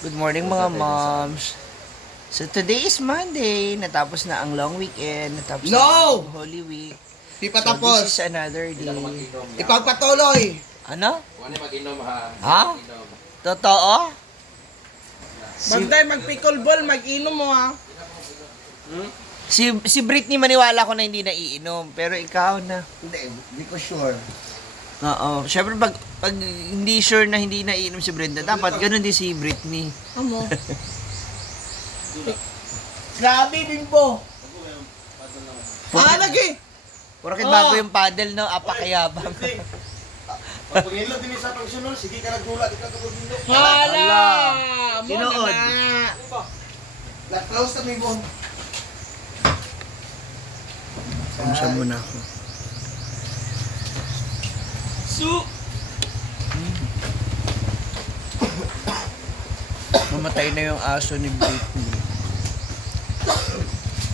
Good morning mga moms. So today is Monday. Natapos na ang long weekend. Natapos na ang Holy Week. Di pa So tapos. this is another day. Ipagpatuloy. Ano? Wala mag-inom ha. Ha? Totoo? Bagday, mag-pickle ball, mag-inom mo ha. Si Britney maniwala ko na hindi na iinom. Pero ikaw na. Hindi ko sure. Oo. Siyempre pag hindi sure na hindi na iinom si Brenda, dapat ganun din si Britney. Amo. Grabe, Bimbo. Lagi. Porket bago yung paddle, no? Apakayabang. Pag pangilo din sa pagsunod, sige ka nagdula, di ka kapagilo. Hala. Amo Sinood? na. Na-close na, Bimbo. Kamsa muna ako. Mamatay na yung aso ni Britney.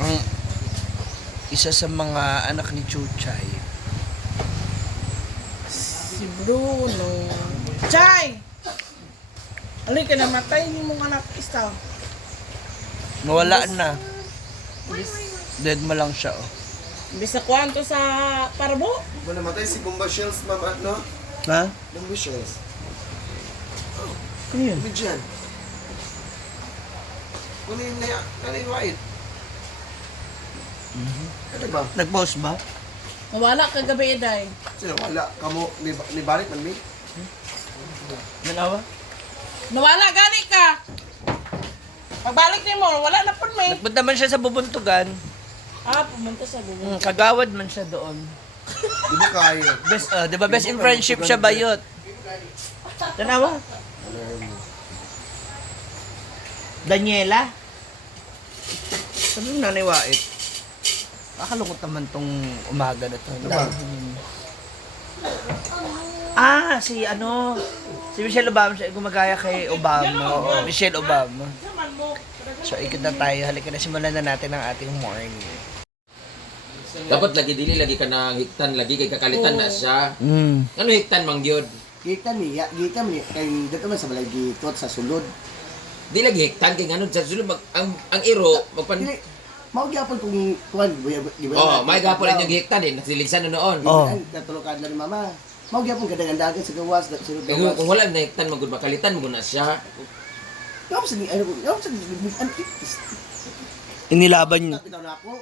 Ang isa sa mga anak ni Chuchay. Si Bruno. Chay! Alin ka namatay, hindi mo anak isa. Nawala na. Dead mo lang siya, oh. Bisa kwanto sa parbo? Mo namatay si Bomba Shells, mama, no? Ha? Bomba Shells. Ano yun? Ano dyan? Ano yung naya? Ano yung white? Ano ba? Nag-post ba? Nawala kagabi day. Sino wala? Kamu, ni Barit man mi? Nalawa? Nawala gani ka. Pagbalik ni mo, wala na pun may. Nagpunta man siya sa bubuntugan. Pumunta sa bubo. Kagawad man siya doon. Di ba kayo? Best, di ba best in friendship siya bayot? Tanawa? Daniela? Sabi mo nanay Wait. Nakalungkot naman tong umaga na to. Si Michelle Obama siya gumagaya kay Obama. Michelle Obama. So ikot na tayo. Halika na, simulan na natin ang ating morning. Dapat lagi lagi ka nang hiktan lagi kay kakalitan na siya. Mm. Ano hiktan mang gyud? Gita mi, kay dito man sa balay gitot sa sulod. Di lagi hiktan kay ngano sa sulod ang iro magpan. Dili, mao gyapon kung kuan Oh, may gapon inyong hiktan din nasiligsan na noon. Oh. Katulukan na ni mama. Mao gyapon kadagandagan sa gawas, sa sulod Kaya gawas. kung wala na hiktan magud makalitan mo na siya. Yo sa ni ano sa Inilaban niyo. bitaw na ako.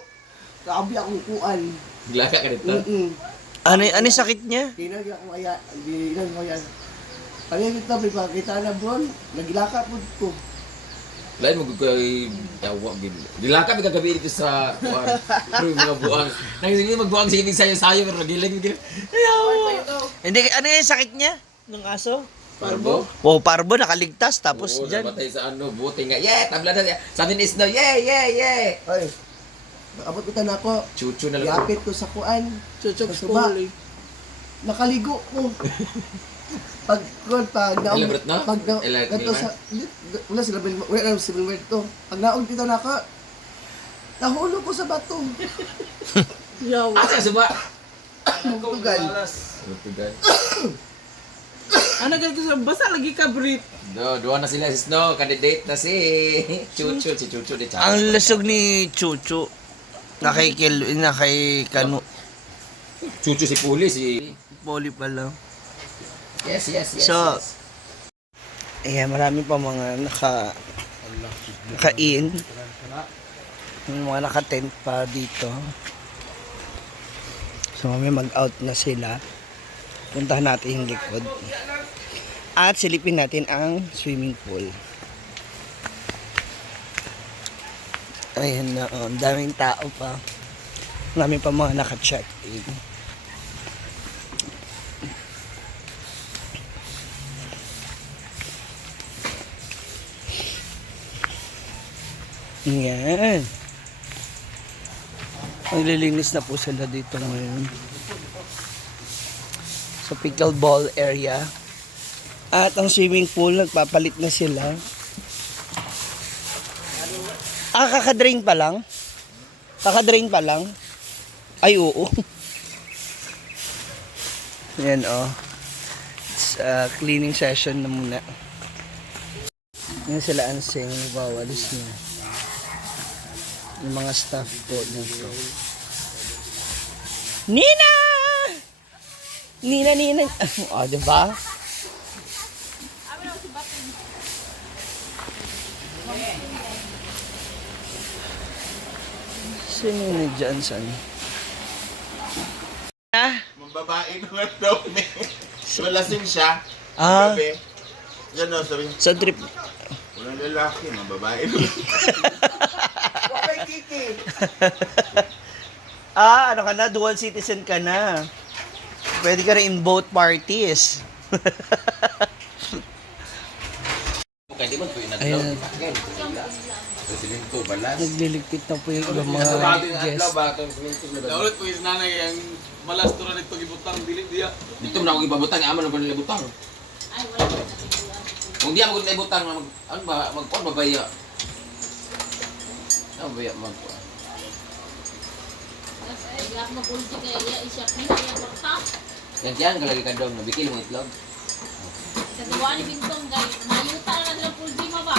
Grabe akong kuan. Bigla ka dito. Ano sakit niya? Dinag ako aya, dinag ko yan. Kaya kita may pakita na bron, nagilaka po ko. Lain mo kay yawa gid. Dilaka mi kagabi dito sa kuan. Pero yung mga buang. Nang magbuang sa ibig sayo pero nagilag gid. Hindi, ano yung sakit niya? Nung aso? Parbo. Oh, parbo, nakaligtas. Tapos Oo, dyan. namatay sa ano, buti nga. Yeah, tabla na siya. Sabi ni Snow, yeah. Ay, naabot ko na ako. Chuchu na lang. Yapit ko sa kuan. Chuchok Sa suba. school. Nakaligo ko. Pag naong, Elaborate na? pag na, Elaborate ganito naman? sa, wala sila, wala sila to. Pag naong dito na ako, nahulog ko sa bato. Yaw. Asa suba? Tugal. Tugan. Ano ganito sa basa lagi ka Brit. Duwa na sila si Snow. Candidate na si Chuchu. Si Chuchu di Chuchu. Ang lusog ni Chuchu. Nakay Kanu. Chuchu si Puli. Si... Poli pala. Yes. So, ayan, marami pa mga naka-in. Yung mga naka-tent pa dito. So, may mag-out na sila. Puntahan natin yung likod. At silipin natin ang swimming pool. Ayan na, ang daming tao pa. Marami pa mga naka-check-in. Yan. Maglilinis na po sila dito ngayon. Sa pickleball area. At ang swimming pool, nagpapalit na sila. Kakadrain pa lang? Kakadrain pa lang? Ay, oo. Yan, oh. It's cleaning session na muna. Yan sila Anseng, wawalis na. Yung mga staff po dito. Nina! Nina! O, diba? Sino yun dyan, son? Ah? Mambabae naman daw, may. Malasing siya. Ah. Gabi. Yan o, sabi niya, Sa trip. walang lalaki, mambabae naman. Wakay kiki. Ano ka na? Dual citizen ka na. Pwede ka rin in both parties. Okay, di ba ito yung Ayan. Presidente, balas. Nagliligpit na po yung ibang mga Bago yung guests. adlaw ba? Itong presidente na ba? Daulot ko is nanay ang malas to na nito gibutang dili diya. Dito na ako ibabutang, aman na ba nila butang? Kung di ako nila butang, ano ba, magkuhan mabaya. Ano mabaya man po? Yan yan, kalagi ka daw, nabikil mo itlog. Kagawa ni Bintong guys, mayuta na lang sila puldi mo ba?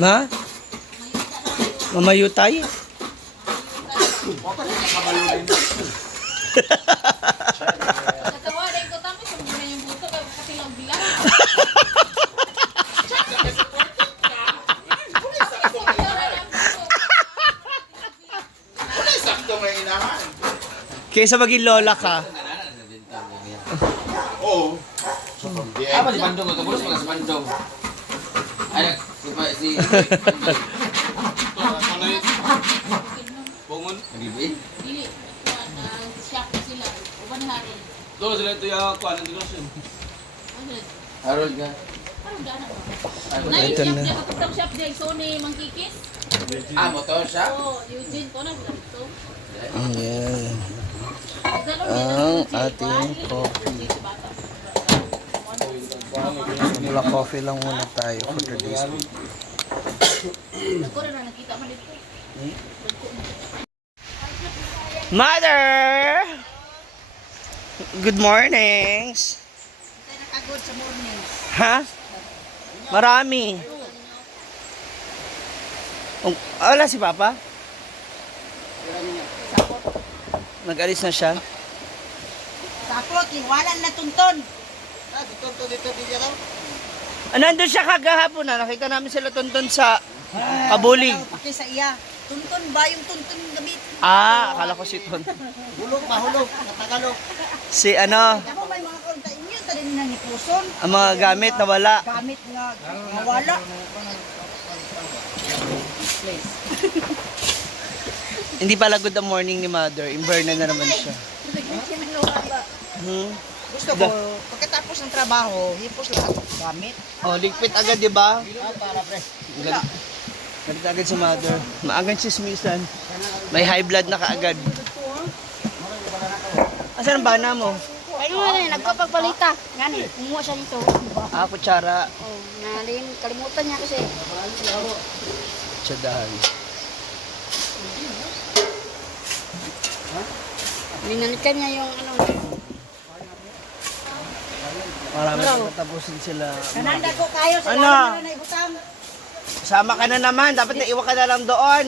Ma? Mamayutay? Kagawa rin ko tapos yung muna yung buto kaya katilang bilang. Sakto nga inahan. Kaysa maging lola ka. Oo. Ah, pa si Bandong, kabulos mga si Bandong. Ay, si... Bungon. Nagibi? Dili, shock sila. Uban hari. Do sila ito ya kuan ng devotion. Harold nga. Parang gana ba? Ano Nai ito shop na. dia katutang shop dia Sony mangkikis. Ah, motor siya? Oh, Eugene ko na dito. Ayan. Ang Ang ating coffee. Mula coffee lang muna tayo for today's video. Ako na nakita man dito. Mother! Good mornings! Nakagod sa mornings. Ha? Marami. Wala si Papa? Nag-alis na siya? Sakot, iwanan na tunton. Nandun siya kagahapon na. Nakita namin sila tuntun sa kabulig. Paki sa iya. Tunton ba yung tunton gabi? Akala ko si Ton. Hulog, mahulog, natagalog. Si ano, Ako may mga konta inyo, talin na ni Puson. ang mga gamit na wala. Gamit nga, mawala. Hindi pala good ang morning ni Mother. Inverna na naman siya. Hmm? Gusto ko, pagkatapos ng trabaho, hipos lahat gamit. Oh, ligpit agad, di ba? Para pre. Galit agad si Mother. Maagang chismisan. May high blood na kaagad. Asan ang bana mo? Ay nga rin, nagkapagbalita. Nga rin, kumuha siya nito. Ah, kutsara. Oh, nalin, kalimutan niya kasi. Tsadahan. Linalikan niya yung ano. Marami na tapusin sila. Kananda ko kayo sa Ano? ilalim na ibutang. Sama ka na naman. Dapat naiwan ka na lang doon.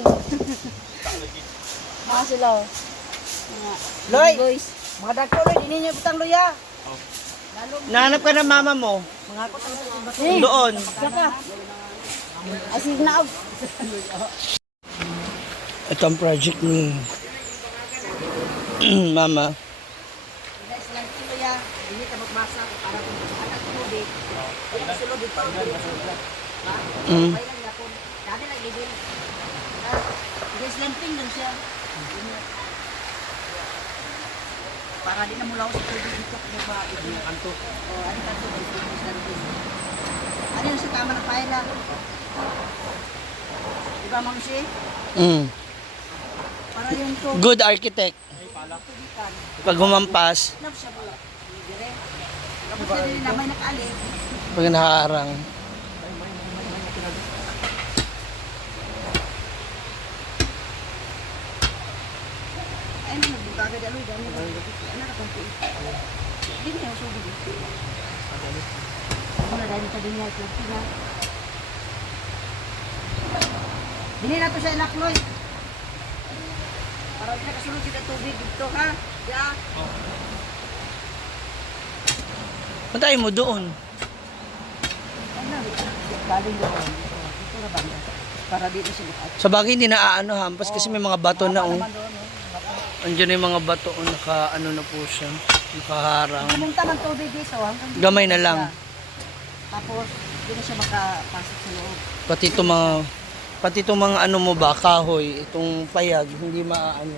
Mga sila. oh. Mga Loy! boys. Mga dagko Loy, hindi niyo ibutang luya. Nahanap ka ng mama mo. Mga kutang sa Doon. Saka. Asig na ako. Ito ang project ni Mama. Guys, lang luya. Hindi ka magbasa para kung anak mo di. Kaya sulod dito. Mm. May lang yapon. Dami lang ibin. Guys, lamping lang siya. Para di na mula ako sa tubig dito kung ba yung kanto. Oh, ano kanto? Guys, lamping. Ano yung sa tama ng paila? Diba, Ma'am Si? Mm. Para yung to. Good architect. Pag humampas, Love siya pala. Dire. Tapos na din na may nakaalit. pag nakaarang. Ay, may nagbuka agad aloy. Dami ba? Ano na kung Hindi niya usog dito. Ano na dahil ka din niya. Kurti na. Dili na to sa ilakloy. Para di na kasunod sila tubig dito, ha? Yeah. Puntahin mo doon. Ano, galing doon. Dito na banda. Para di na sila at. Sa bagay hindi na aano hampas kasi may mga bato na oh. Naman doon, oh. Andiyan na yung mga bato oh, naka ano na po siya. Nakaharang. Pumunta ng tubig dito hanggang dito Gamay na lang. siya. Tapos, di na siya makapasok sa loob. Pati itong mga ano mo ba, kahoy, itong payag, hindi maaano.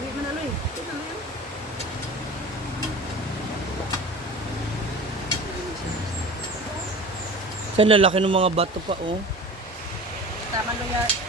Uwi mo na, Loy. Sa lalaki ng mga bato pa oh. Tama, Loy.